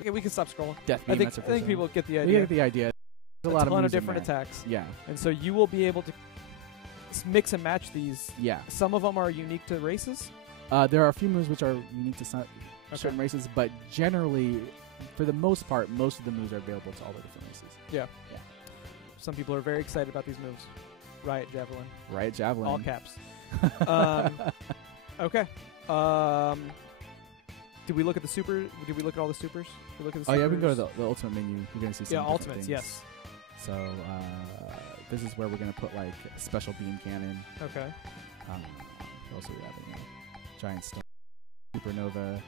Okay, we can stop scrolling. Death I Beam. think people get the We idea. get the idea. There's a a lot ton of of different attacks. attacks. Yeah. And so you will be able to mix and match these. Yeah. Some of them are unique to races. There are a few moves which are unique to certain races, but generally, for the most part, most of the moves are available to all the different races. Yeah. Some people are very excited about these moves. Riot Javelin. Riot Javelin. All caps. Okay. Did we look at the super? Did we look at all the supers? Did we look at the Oh, yeah, we can go to supers? the ultimate menu. You're going to see some different ultimates, things. yes. So this is where we're going to put, like, a special beam cannon. Okay. Also, we have giant stone, supernova,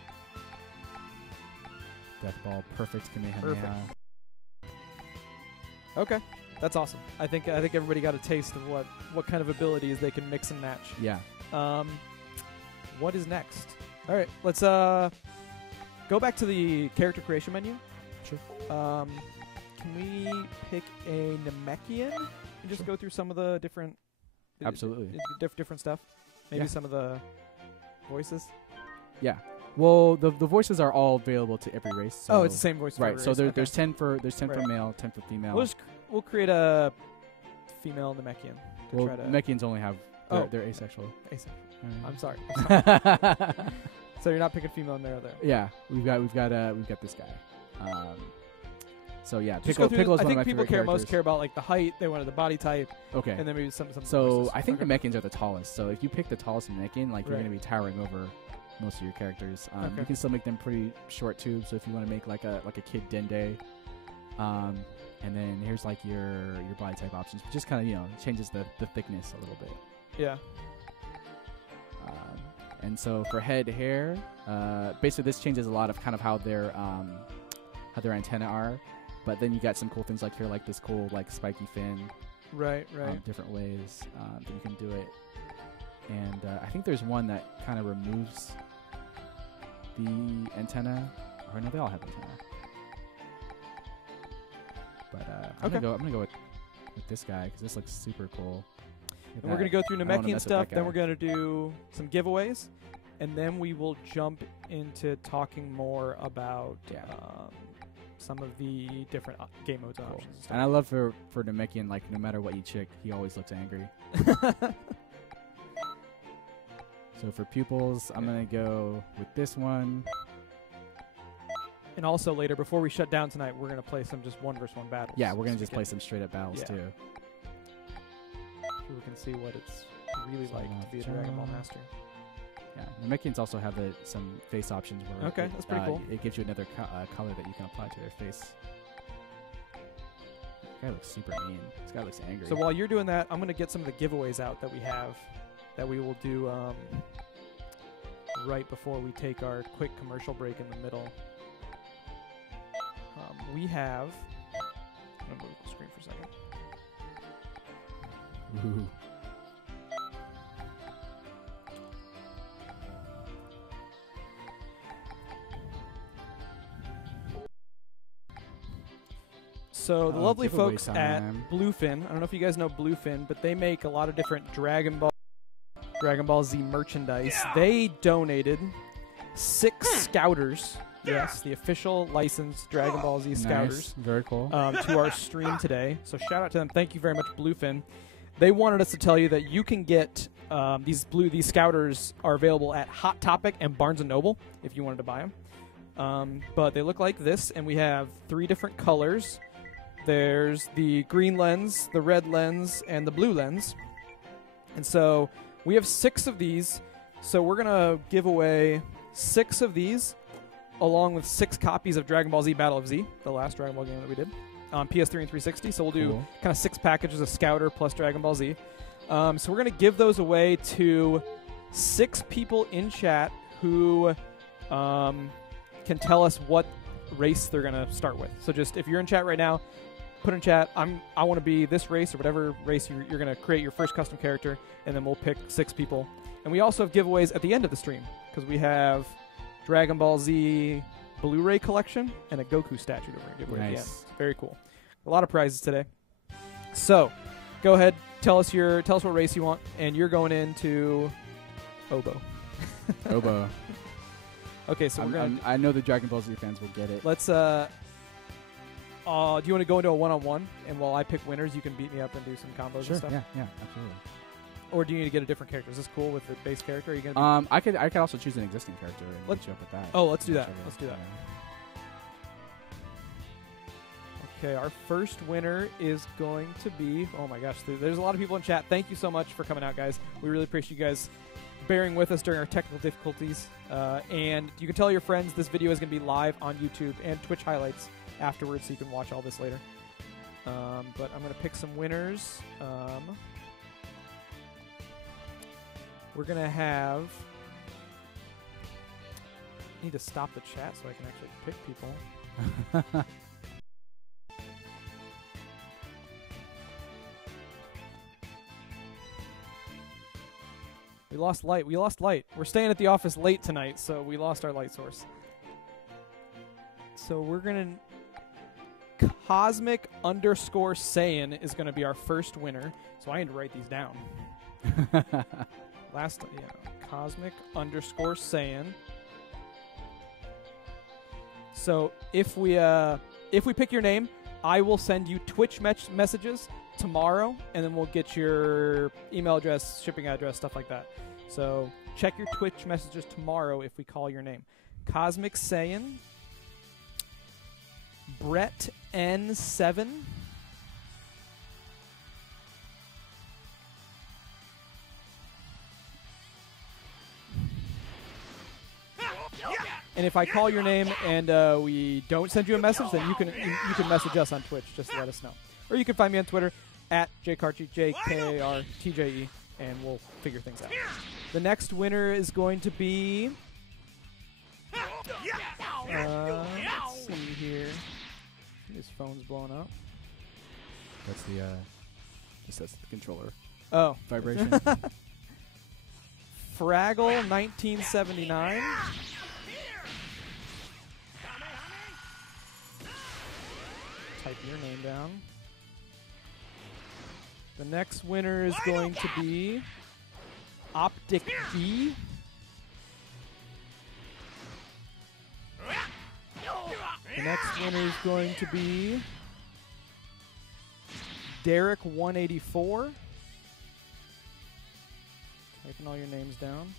death ball, perfect Kamehameha. Perfect. Okay. That's awesome. I think everybody got a taste of what kind of abilities they can mix and match. Yeah. What is next? All right, let's go back to the character creation menu. Sure. Can we pick a Namekian and just go through some of the different Absolutely. different stuff? Maybe some of the voices. Yeah. Well, the voices are all available to every race. So It's the same voice for right. every So race. there's 10 for Right. male, 10 for female. We'll create a female Namekian. Well, Namekians only have they're asexual. Asexual. Right. I'm sorry. So you're not picking female and male there. Yeah, we've got this guy. So yeah, Just go through Piccolo's I one think of my people favorite most characters. care about like the height. They wanted the body type. Okay. And then maybe some. So voices. I think Okay. the Namekians are the tallest. So if you pick the tallest Namekian, like you're Right. going to be towering over most of your characters. Okay. You can still make them pretty short too. So if you want to make like a kid Dende, and then here's like your body type options. Just kind of changes the thickness a little bit. Yeah. And so for head hair, basically this changes a lot of kind of how their antennae are. But then you got some cool things like here, like this cool like spiky fin. Right. Different ways that you can do it. And I think there's one that kind of removes the antenna. Or no, they all have antenna. But I'm gonna go with this guy because this looks super cool. And we're going to go through I don't wanna Namekian mess with stuff, that then guy. we're going to do some giveaways, and then we will jump into talking more about some of the different game modes and Cool. options. And I love for Namekian, like no matter what you chick, he always looks angry. So for pupils, I'm gonna go with this one. And also later, before we shut down tonight, we're going to play some just 1v1 battles. Yeah, we're gonna so just play some straight up battles too. So we can see what it's really So like to be a Dragon Ball master. Yeah, Namekians also have some face options where Okay, that's pretty cool. It gives you another color that you can apply to their face. This guy looks super mean. This guy looks angry. So while you're doing that, I'm going to get some of the giveaways out that we have that we will do right before we take our quick commercial break in the middle. We have... I'm going to move the screen for a second. Ooh. So the lovely giveaway folks time. at Bluefin, I don't know if you guys know Bluefin, but they make a lot of different Dragon Ball Z merchandise. Yeah. They donated 6 Scouters, yes, the official licensed Dragon Ball Z Scouters. Nice. Very cool. To our stream today. So shout out to them. Thank you very much, Bluefin. They wanted us to tell you that you can get these Scouters are available at Hot Topic and Barnes & Noble if you wanted to buy them. But they look like this, and we have 3 different colors. There's the green lens, the red lens, and the blue lens. And so we have 6 of these. So we're going to give away 6 of these along with 6 copies of Dragon Ball Z Battle of Z, the last Dragon Ball game that we did, on PS3 and 360. So we'll do kind of 6 packages of Scouter plus Dragon Ball Z. So we're going to give those away to 6 people in chat who can tell us what race they're going to start with. So just if you're in chat right now, put in chat, I want to be this race or whatever race you're going to create your first custom character, and then we'll pick 6 people. And we also have giveaways at the end of the stream because we have Dragon Ball Z Blu-ray collection and a Goku statue that we're going to give away at the end. It's very cool. A lot of prizes today. So go ahead, tell us what race you want, and you're going into Obo. Obo. Okay, so we're gonna. I know the Dragon Ball Z fans will get it. Let's. Do you want to go into a one-on-one, and while I pick winners, you can beat me up and do some combos and stuff? Yeah, absolutely. Or do you need to get a different character? Is this cool with the base character? Are you gonna? I could also choose an existing character and get you up with that. Oh, let's do that. Let's do that. Okay, our first winner is going to be. Oh my gosh, there's a lot of people in chat. Thank you so much for coming out, guys. We really appreciate you guys bearing with us during our technical difficulties. And you can tell your friends this video is going to be live on YouTube and Twitch highlights afterwards, so you can watch all this later. But I'm going to pick some winners. We're going to have... I need to stop the chat so I can actually pick people. We lost light. We lost light. We're staying at the office late tonight, so we lost our light source. So we're going to... Cosmic_Saiyan is going to be our first winner. So I need to write these down. Cosmic_Saiyan. So if we pick your name, I will send you Twitch messages tomorrow, and then we'll get your email address, shipping address, stuff like that. So check your Twitch messages tomorrow if we call your name. Cosmic Saiyan, Brett N7, and if I call your name and we don't send you a message, then you can message us on Twitch just to let us know. Or you can find me on Twitter at JKartje, JKRTJE, and we'll figure things out. The next winner is going to be... let's see here. His phone's blowing up. That's the that's the controller. Oh. Vibration. Fraggle 1979. Type your name down. The next winner is going to be Optic D. The next winner is going to be Derek 184. Typing all your names down.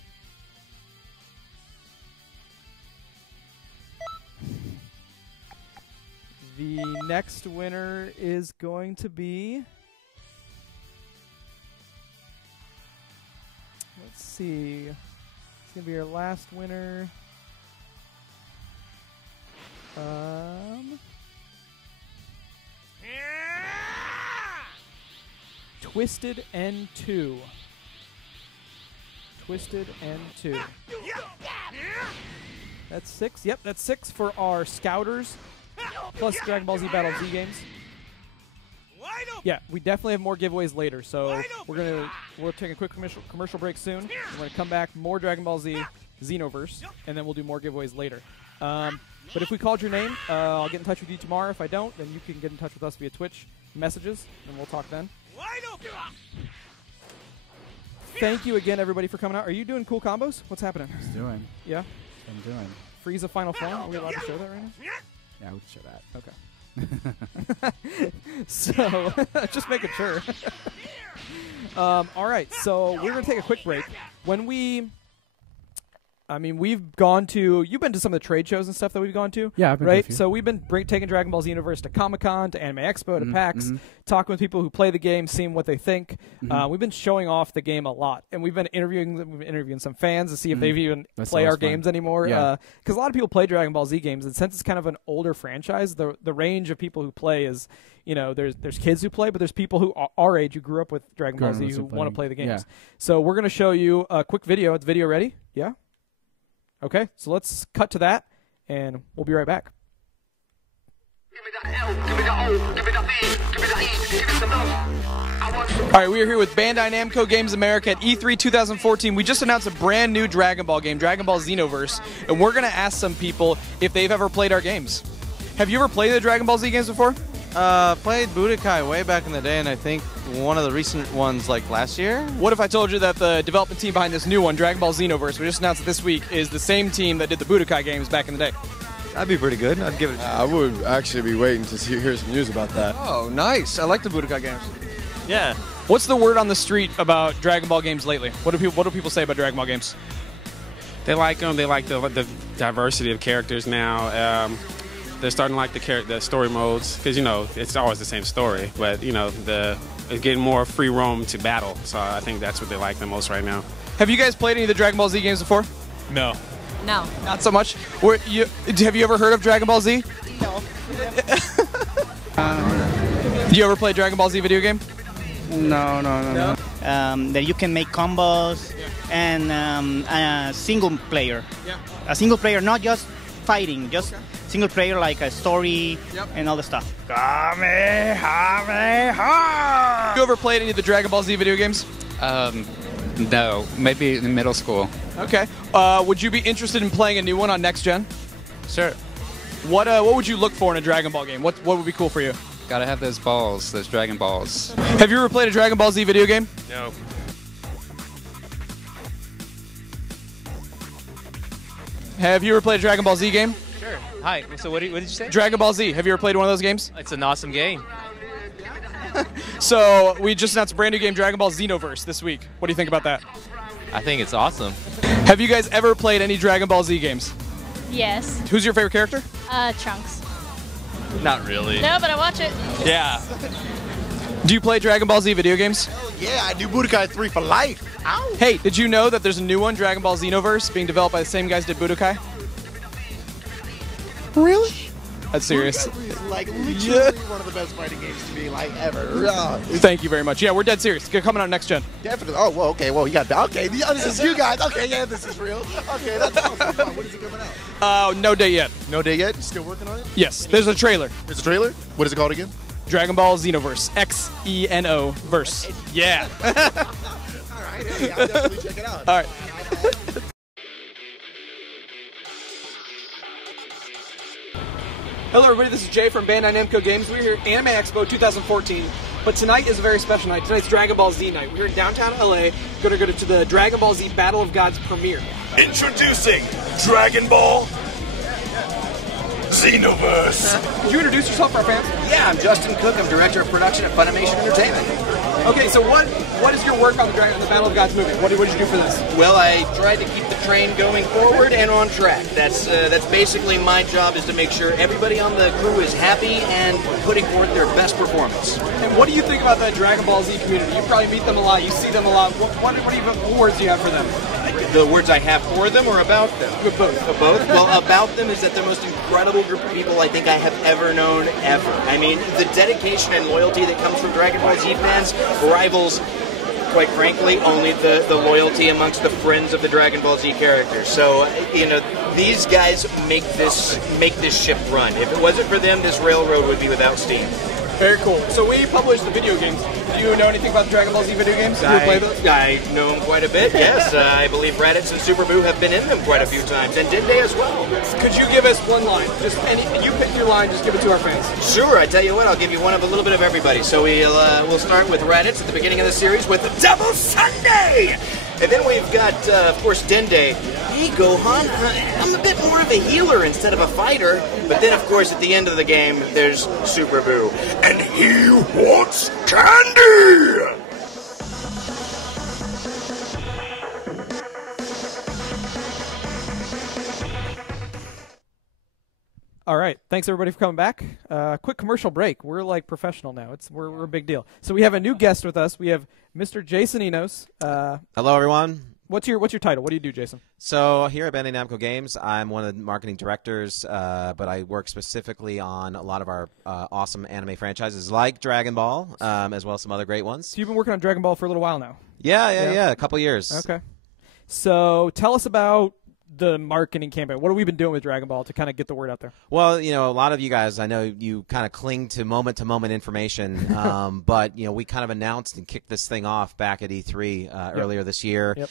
The next winner is going to be... Let's see. It's going to be our last winner. Twisted N2. Twisted N2. That's 6. Yep, that's 6 for our Scouters. Plus Dragon Ball Z Battle Z games. Yeah, we definitely have more giveaways later, so we'll take a quick commercial break soon. We're gonna come back, more Dragon Ball Z Xenoverse, and then we'll do more giveaways later. But if we called your name, I'll get in touch with you tomorrow. If I don't, then you can get in touch with us via Twitch messages, and we'll talk then. Thank you again, everybody, for coming out. Are you doing cool combos? What's happening? Just doing. Yeah? I'm doing. Frieza Final Form? Are we allowed to show that right now? Yeah, we can show that. Okay. So, just making sure. All right, so we're going to take a quick break. We've gone to... You've been to some of the trade shows and stuff that we've gone to? Yeah, I've been to a few. So we've been taking Dragon Ball Xenoverse to Comic-Con, to Anime Expo, to PAX, talking with people who play the game, seeing what they think. We've been showing off the game a lot, and we've been interviewing some fans to see if they've even play our games anymore. Because a lot of people play Dragon Ball Z games, and since it's kind of an older franchise, the range of people who play is... You know, there's kids who play, but there's people who are our age who grew up with Dragon Ball Z who want to play the games. Yeah. So we're going to show you a quick video. Is the video ready? Yeah? Okay, so let's cut to that, and we'll be right back. All right, we are here with Bandai Namco Games America at E3 2014. We just announced a brand new Dragon Ball game, Dragon Ball Xenoverse, and we're going to ask some people if they've ever played our games. Have you ever played the Dragon Ball Z games before? Played Budokai way back in the day, and I think one of the recent ones like last year. What if I told you that the development team behind this new one, Dragon Ball Xenoverse, we just announced it this week, is the same team that did the Budokai games back in the day? That'd be pretty good. I'd give it. I would actually be waiting to hear some news about that. Oh, nice. I like the Budokai games. Yeah. What's the word on the street about Dragon Ball games lately? What do people say about Dragon Ball games? They like them. They like the diversity of characters now. They're starting to like the story modes because it's always the same story, but it's getting more free roam to battle. So I think that's what they like the most right now. Have you guys played any of the Dragon Ball Z games before? No. No. Not so much. Have you ever heard of Dragon Ball Z? No. Do you ever play Dragon Ball Z video game? No. That you can make combos and a single player. Yeah. A single player, not just fighting, just single player like a story and all the stuff. Have you ever played any of the Dragon Ball Z video games? No, maybe in middle school. Okay. Would you be interested in playing a new one on next gen? Sure. What would you look for in a Dragon Ball game? What would be cool for you? Gotta have those balls, those Dragon Balls. Have you ever played a Dragon Ball Z video game? No. Have you ever played a Dragon Ball Z game? Sure. Hi. So what did you say? Dragon Ball Z. Have you ever played one of those games? It's an awesome game. So we just announced a brand new game, Dragon Ball Xenoverse, this week. What do you think about that? I think it's awesome. Have you guys ever played any Dragon Ball Z games? Yes. Who's your favorite character? Trunks. Not really. No, but I watch it. Yeah. Do you play Dragon Ball Z video games? Yeah, I do Budokai 3 for life. Ow. Hey, did you know that there's a new one, Dragon Ball Xenoverse, being developed by the same guys that did Budokai? Really? That's serious. Budokai 3 is like literally one of the best fighting games to me like ever. Thank you very much. Yeah, we're dead serious. It's coming out next gen. Definitely. Oh, well, okay. Well, you got okay. This is you guys. Okay, yeah, this is real. Okay, that's awesome. When is it coming out? No date yet. No day yet. Still working on it. Yes, there's a trailer. There's a trailer. What is it called again? Dragon Ball Xenoverse. Xeno verse. Yeah. All right. Hey, I'll definitely check it out. All right. Hello everybody, this is Jay from Bandai Namco Games. We're here at Anime Expo 2014, but tonight is a very special night. Tonight's Dragon Ball Z night. We're in downtown LA, going to go to the Dragon Ball Z Battle of Gods premiere. Introducing Dragon Ball Xenoverse. Could you introduce yourself for our fans? Yeah, I'm Justin Cook. I'm Director of Production at Funimation Entertainment. Okay, so what is your work on the Battle of Gods movie? What did you do for this? Well, I tried to keep the train going forward and on track. That's basically my job, is to make sure everybody on the crew is happy and putting forth their best performance. And what do you think about the Dragon Ball Z community? You probably meet them a lot, you see them a lot. What words do you have for them? The words I have for them or about them? Both. Both? Well, about them is that they're the most incredible group of people I think I have ever known, ever. I mean, the dedication and loyalty that comes from Dragon Ball Z fans rivals, quite frankly, only the loyalty amongst the friends of the Dragon Ball Z characters. So, these guys make this ship run. If it wasn't for them, this railroad would be without steam. Very cool. So we published the video games. Do you know anything about the Dragon Ball Z video games? Do you play those? I know them quite a bit, yes. I believe Raditz and Super Boo have been in them quite a few times, and Dende as well. Could you give us one line? Just you pick your line, just give it to our fans. Sure, I tell you what, I'll give you one of a little bit of everybody. So we'll start with Raditz at the beginning of the series with Double Sunday! And then we've got, of course, Dende. Hey, Gohan, I'm a bit more of a healer instead of a fighter. But then, of course, at the end of the game, there's Super Boo. And he wants candy! All right. Thanks, everybody, for coming back. Quick commercial break. We're like professional now. We're a big deal. So we have a new guest with us. We have Mr. Jason Enos. Hello, everyone. What's your title? What do you do, Jason? So here at Bandai Namco Games, I'm one of the marketing directors, but I work specifically on a lot of our awesome anime franchises like Dragon Ball, as well as some other great ones. So you've been working on Dragon Ball for a little while now. Yeah, a couple years. Okay. So tell us about the marketing campaign? What have we been doing with Dragon Ball to kind of get the word out there? Well, a lot of you guys, I know you kind of cling to moment-to-moment information, but we kind of announced and kicked this thing off back at E3 earlier this year. Yep.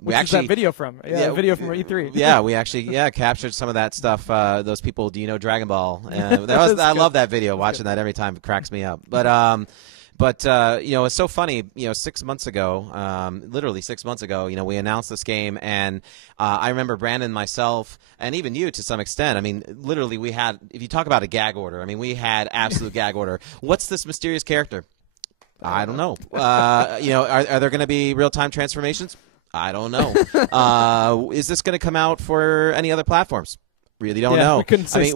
We Which is that video from? Yeah, a video from E3. Yeah, we actually captured some of that stuff. Those people, do you know Dragon Ball? I love that video. Watching that every time, it cracks me up. But it's so funny. 6 months ago, literally 6 months ago, we announced this game, and I remember Brandon, myself, and even you to some extent. I mean, literally, we had. If you talk about a gag order, I mean, we had absolute gag order. What's this mysterious character? I don't know. Are there going to be real-time transformations? I don't know. Is this going to come out for any other platforms? Really don't know.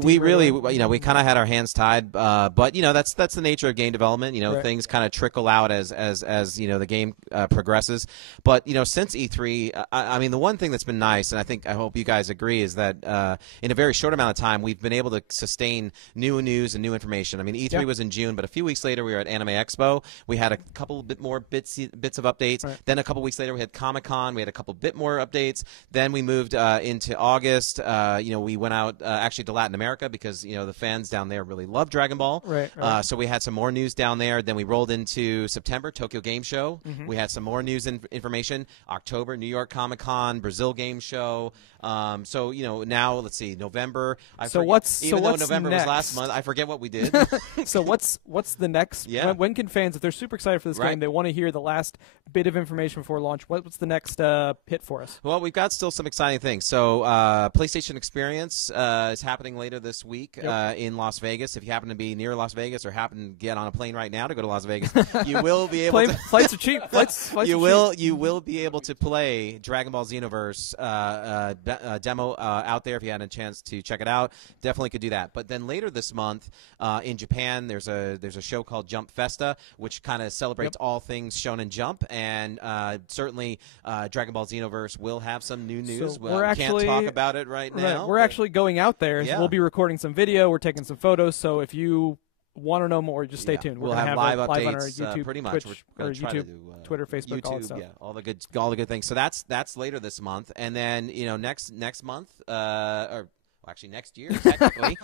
We really, we kind of had our hands tied, but that's the nature of game development. Right. Things kind of trickle out as the game progresses. But since E3, I mean, the one thing that's been nice, and I hope you guys agree, is that in a very short amount of time, we've been able to sustain new news and new information. I mean, E3 was in June, but a few weeks later, we were at Anime Expo. We had a couple bit more bits of updates. Right. Then a couple weeks later, we had Comic-Con. We had a couple bit more updates. Then we moved into August. We went out actually to Latin America because the fans down there really love Dragon Ball. Right. So we had some more news down there. Then we rolled into September, Tokyo Game Show. Mm-hmm. We had some more news and information. October, New York Comic-Con, Brazil Game Show. So now let's see, November. Even though November was last month, I forget what we did. So what's the next? Yeah. When can fans, if they're super excited for this game, they want to hear the last bit of information before launch? What's the next hit for us? Well, we've got still some exciting things. So PlayStation Experience is happening later this week in Las Vegas. If you happen to be near Las Vegas or happen to get on a plane right now to go to Las Vegas, you will be able to. Flights are cheap. You will be able to play Dragon Ball Xenoverse demo out there if you had a chance to check it out. Definitely could do that. But then later this month in Japan, there's a show called Jump Festa, which kind of celebrates all things Shonen Jump, and certainly Dragon Ball Xenoverse will have some new news. So we can't talk about it right now. We're actually going out there. So we'll be recording some video. We're taking some photos. So if you want to know more, just stay tuned. We'll have live updates on our YouTube, pretty much. Twitch, or YouTube, Twitter, Facebook, YouTube, all that stuff. Yeah, all the good things. So that's later this month, and then next month, actually next year, technically,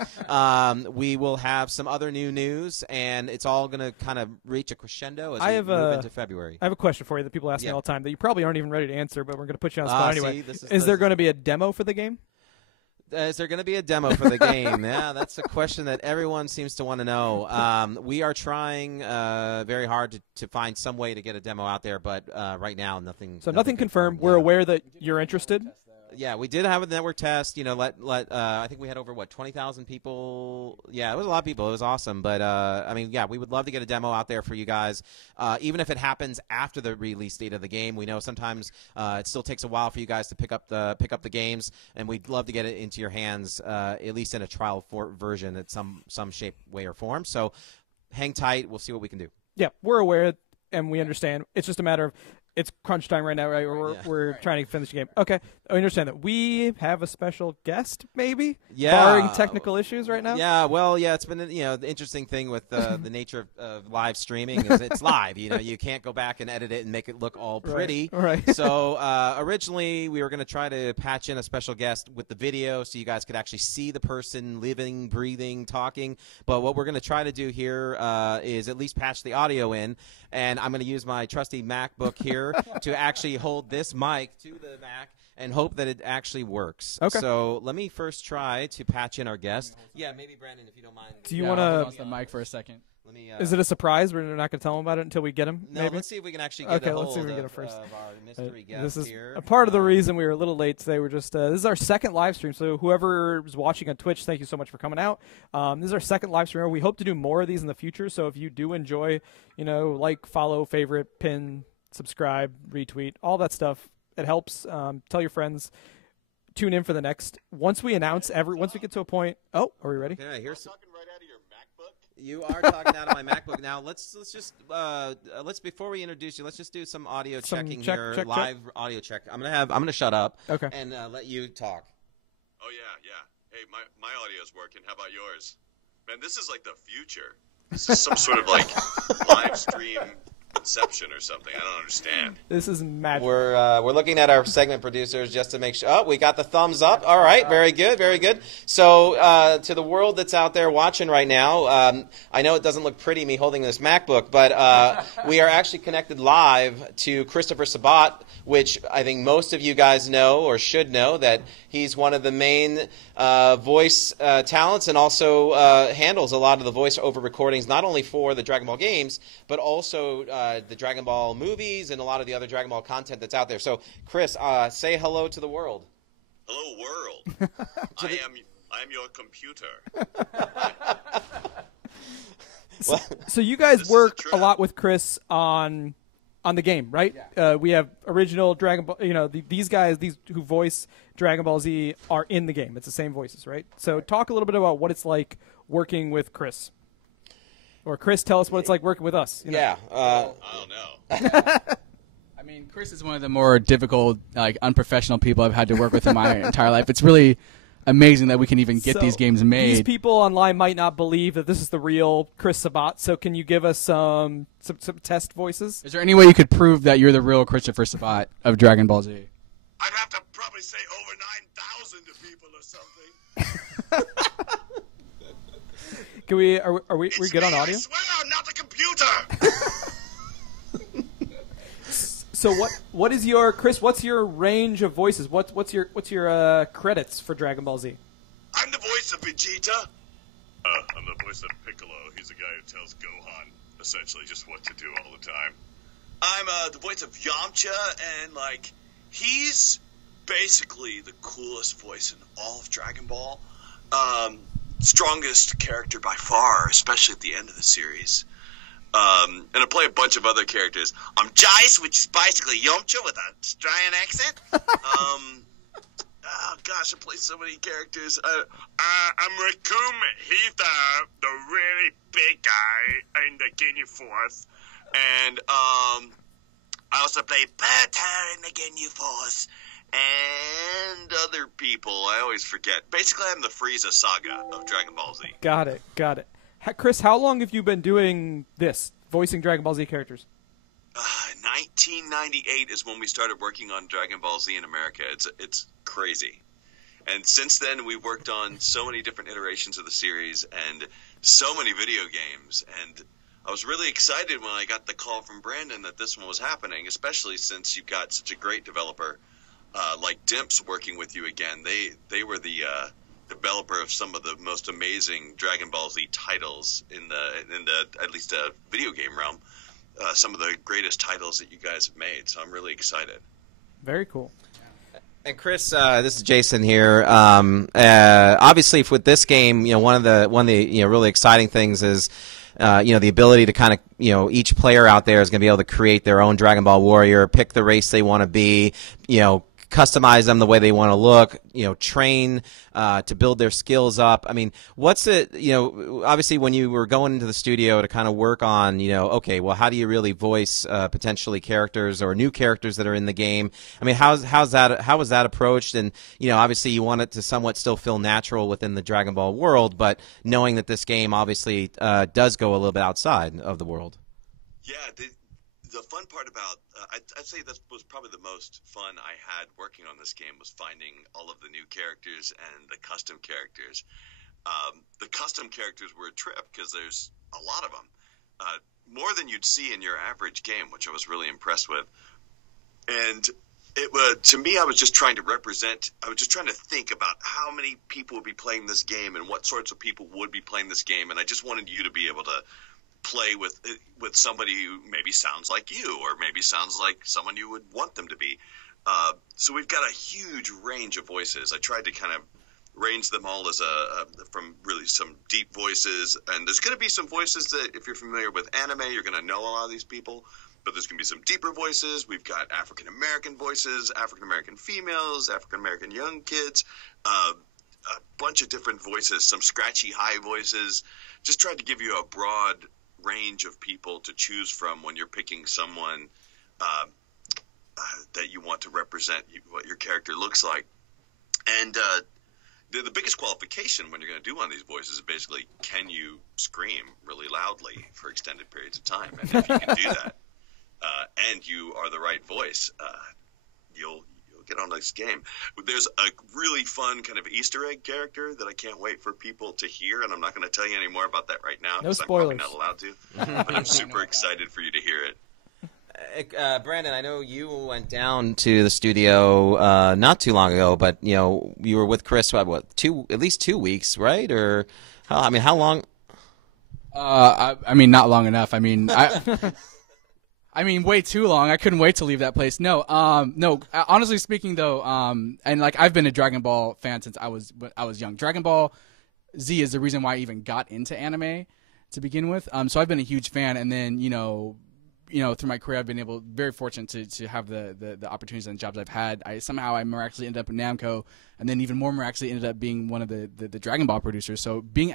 we will have some other new news, and it's all going to kind of reach a crescendo as we move into February. I have a question for you that people ask me all the time that you probably aren't even ready to answer, but we're going to put you on the spot anyway. Is there going to be a demo for the game? Is there going to be a demo for the game? Yeah, that's a question that everyone seems to want to know. We are trying very hard to find some way to get a demo out there, but right now nothing. So nothing confirmed. We're aware that you're interested. Yeah, we did have a network test. I think we had over 20,000 people. Yeah, it was a lot of people. It was awesome. But we would love to get a demo out there for you guys, even if it happens after the release date of the game. We know sometimes it still takes a while for you guys to pick up the games, and we'd love to get it into your hands, at least in a trial version at some shape, way, or form. So hang tight. We'll see what we can do. Yeah, we're aware and we understand. It's just a matter of. It's crunch time right now, right? We're trying to finish the game. Okay, I understand that. We have a special guest, maybe? Yeah. Barring technical issues right now? Yeah, well, it's been, the interesting thing with the nature of live streaming is it's live. You can't go back and edit it and make it look all pretty. Right. So originally we were going to try to patch in a special guest with the video so you guys could actually see the person living, breathing, talking. But what we're going to try to do here is at least patch the audio in. And I'm going to use my trusty MacBook here to actually hold this mic to the Mac and hope that it actually works. Okay. So let me first try to patch in our guest. Yeah, maybe Brandon, if you don't mind. Do you want to hold the mic for a second? Let me, is it a surprise? We're not going to tell him about it until we get him? No, maybe? Let's see if we can actually get a hold of our mystery guest this is here. A part of the reason we were a little late today. We're just this is our second live stream, so whoever is watching on Twitch, thank you so much for coming out. This is our second live stream. We hope to do more of these in the future, so if you do enjoy, like, follow, favorite, pin, subscribe, retweet, all that stuff, it helps. Tell your friends. Tune in for the next. Once we announce once we get to a point. Oh, are we ready? Yeah, here's talking right out of your MacBook. You are talking out of my MacBook. Now let's just before we introduce you, let's just do some audio checking here. Live audio check. I'm gonna shut up. Okay. And let you talk. Oh yeah. Hey, my audio's working. How about yours? Man, this is like the future. This is some sort of like live stream Inception or something. I don't understand. This is magic. We're looking at our segment producers just to make sure. Oh, we got the thumbs up. All right, very good, very good. So to the world that's out there watching right now, I know it doesn't look pretty me holding this MacBook, but we are actually connected live to Christopher Sabat, which I think most of you guys know or should know that he's one of the main voice talents and also handles a lot of the voice-over recordings, not only for the Dragon Ball games, but also the Dragon Ball movies and a lot of the other Dragon Ball content that's out there. So, Chris, say hello to the world. Hello, world. I am your computer. So you guys work a lot with Chris on the game, right? Yeah. We have original Dragon Ball. You know, these guys, who voice Dragon Ball Z, are in the game. It's the same voices, right? So talk a little bit about what it's like working with Chris. Or Chris, tell us what it's like working with us. You know? Yeah. I don't know. I mean, Chris is one of the more difficult, like, unprofessional people I've had to work with in my entire life. It's really amazing that we can even get these games made. These people online might not believe that this is the real Chris Sabat, so can you give us some test voices? Is there any way you could prove that you're the real Christopher Sabat of Dragon Ball Z? I'd have to probably say over 9,000 to people or something. Can we? Are we good on audio? I swear I'm not the computer. So what is your Chris? What's your range of voices? What's your credits for Dragon Ball Z? I'm the voice of Vegeta. I'm the voice of Piccolo. He's the guy who tells Gohan essentially just what to do all the time. I'm the voice of Yamcha, and like he's basically the coolest voice in all of Dragon Ball. Strongest character by far, especially at the end of the series. And I play a bunch of other characters. I'm Jice, which is basically Yamcha with a Australian accent. Oh gosh, I play so many characters. I'm Raccoon. He's the really big guy in the Ginyu Force. And I also play Berta in the Ginyu Force. And other people. I always forget. Basically, I'm the Frieza saga of Dragon Ball Z. Got it. Chris, how long have you been doing this, voicing Dragon Ball Z characters? 1998 is when we started working on Dragon Ball Z in America. It's crazy. And since then, we've worked on so many different iterations of the series and so many video games. And I was really excited when I got the call from Brandon that this one was happening, especially since you've got such a great developer like Dimps working with you again. They were the developer of some of the most amazing Dragon Ball Z titles in the at least video game realm. Some of the greatest titles that you guys have made. So I'm really excited. Very cool. And Chris, this is Jason here. Obviously, with this game, one of the really exciting things is the ability to kind of each player out there is going to be able to create their own Dragon Ball warrior, pick the race they want to be, customize them the way they want to look, train to build their skills up. I mean, what's it, obviously when you were going into the studio to kind of work on, okay, well, how do you really voice potentially characters or new characters that are in the game? I mean, how was that approached? And, obviously you want it to somewhat still feel natural within the Dragon Ball world, but knowing that this game obviously does go a little bit outside of the world. Yeah, the fun part about I'd say that was probably the most fun I had working on this game was finding all of the new characters and the custom characters. The custom characters were a trip because there's a lot of them, more than you'd see in your average game, which I was really impressed with. And to me, I was just trying to think about how many people would be playing this game and what sorts of people would be playing this game, and I just wanted you to be able to play with somebody who maybe sounds like you or maybe sounds like someone you would want them to be. So we've got a huge range of voices. I tried to kind of range them all as from really some deep voices, and there's going to be some voices that if you're familiar with anime, you're going to know a lot of these people, but there's going to be some deeper voices. We've got African-American voices, African-American females, African-American young kids, a bunch of different voices, some scratchy high voices. Just tried to give you a broad range of people to choose from when you're picking someone that you want to represent what your character looks like. And the biggest qualification when you're going to do one of these voices is basically, can you scream really loudly for extended periods of time? And if you can do that, and you are the right voice, you'll get on this game. There's a really fun kind of Easter egg character that I can't wait for people to hear, and I'm not going to tell you any more about that right now because I'm probably not allowed to. But I'm super excited for you to hear it. Brandon, I know you went down to the studio not too long ago, but you were with Chris at least 2 weeks, right? Or how long? Not long enough. Way too long. I couldn't wait to leave that place. No. Honestly speaking, though, and like I've been a Dragon Ball fan since I was young. Dragon Ball Z is the reason why I even got into anime to begin with. So I've been a huge fan, and then through my career, I've been very fortunate to have the opportunities and jobs I've had. I miraculously ended up at Namco, and then even more miraculously ended up being one of the Dragon Ball producers. So being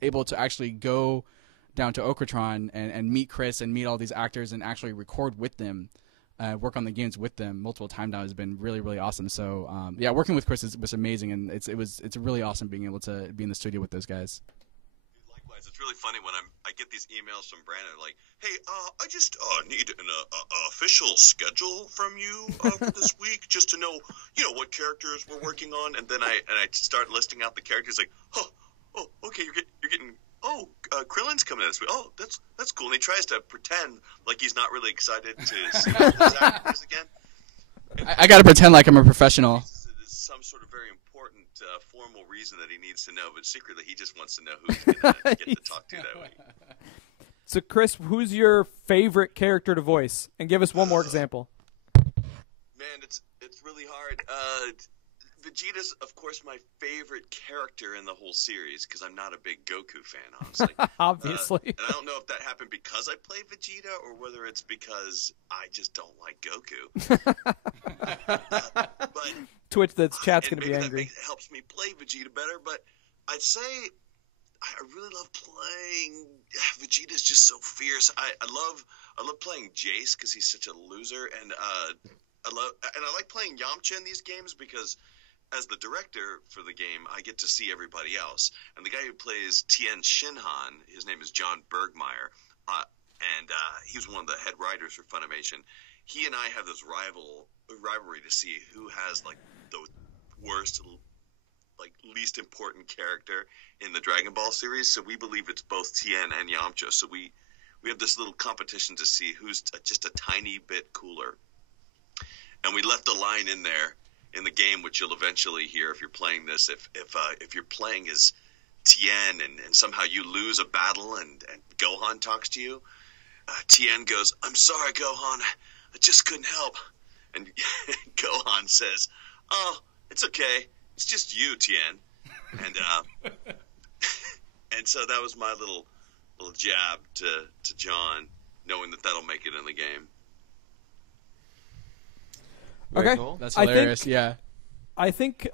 able to actually go down to Okratron and meet Chris and meet all these actors and actually record with them, work on the games with them multiple times now has been really, really awesome. So working with Chris was amazing, and it's really awesome being able to be in the studio with those guys. Likewise, it's really funny when I get these emails from Brandon like, "Hey, I just need an official schedule from you for this week, just to know, what characters we're working on." And then I start listing out the characters like, "Oh, okay, you're getting." Oh, Krillin's coming this week. Oh, that's cool. And he tries to pretend like he's not really excited to see those actors again. I got to pretend like I'm a professional. There's some sort of very important formal reason that he needs to know, but secretly he just wants to know who he's going to get to talk to that week. So, Chris, who's your favorite character to voice? And give us one more example. Man, it's really hard. Vegeta's, of course, my favorite character in the whole series because I'm not a big Goku fan, honestly. Obviously. And I don't know if that happened because I play Vegeta or whether it's because I just don't like Goku. But Twitch, that's chat's going to be angry. That helps me play Vegeta better, but I'd say I really love playing. Vegeta's just so fierce. I love playing Jace because he's such a loser, and I like playing Yamcha in these games because as the director for the game, I get to see everybody else. And the guy who plays Tien Shinhan, his name is John Bergmeyer, and he was one of the head writers for Funimation. He and I have this rivalry to see who has like the worst, like least important character in the Dragon Ball series. So we believe it's both Tien and Yamcha. So we have this little competition to see who's just a tiny bit cooler. And we left the line in there in the game, which you'll eventually hear if you're playing this. If you're playing as Tien and somehow you lose a battle and Gohan talks to you, Tien goes, "I'm sorry, Gohan, I just couldn't help." And Gohan says, "Oh, it's okay. It's just you, Tien." And and so that was my little jab to John, knowing that'll make it in the game. Okay, cool. That's hilarious. I think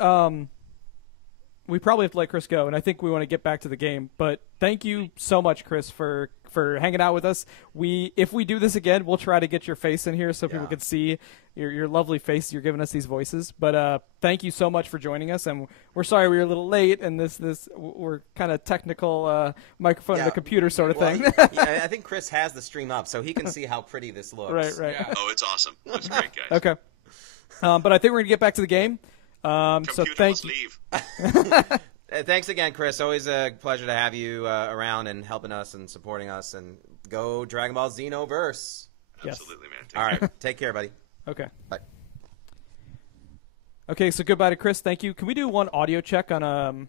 we probably have to let Chris go, and I think we want to get back to the game. But thank you so much, Chris, for hanging out with us. If we do this again, we'll try to get your face in here so people can see your lovely face. You're giving us these voices. But thank you so much for joining us, and we're sorry we were a little late, and we're kind of technical microphone and a computer sort of thing. I think Chris has the stream up, so he can see how pretty this looks. Right. Yeah. Oh, it's awesome. That's great, guys. Okay. But I think we're going to get back to the game. So thank you. Leave. Thanks again, Chris. Always a pleasure to have you around and helping us and supporting us. And go Dragon Ball Xenoverse. Absolutely, man. All right. Take care, buddy. Okay. Bye. Okay, so goodbye to Chris. Thank you. Can we do one audio check on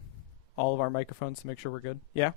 all of our microphones to make sure we're good? Yeah?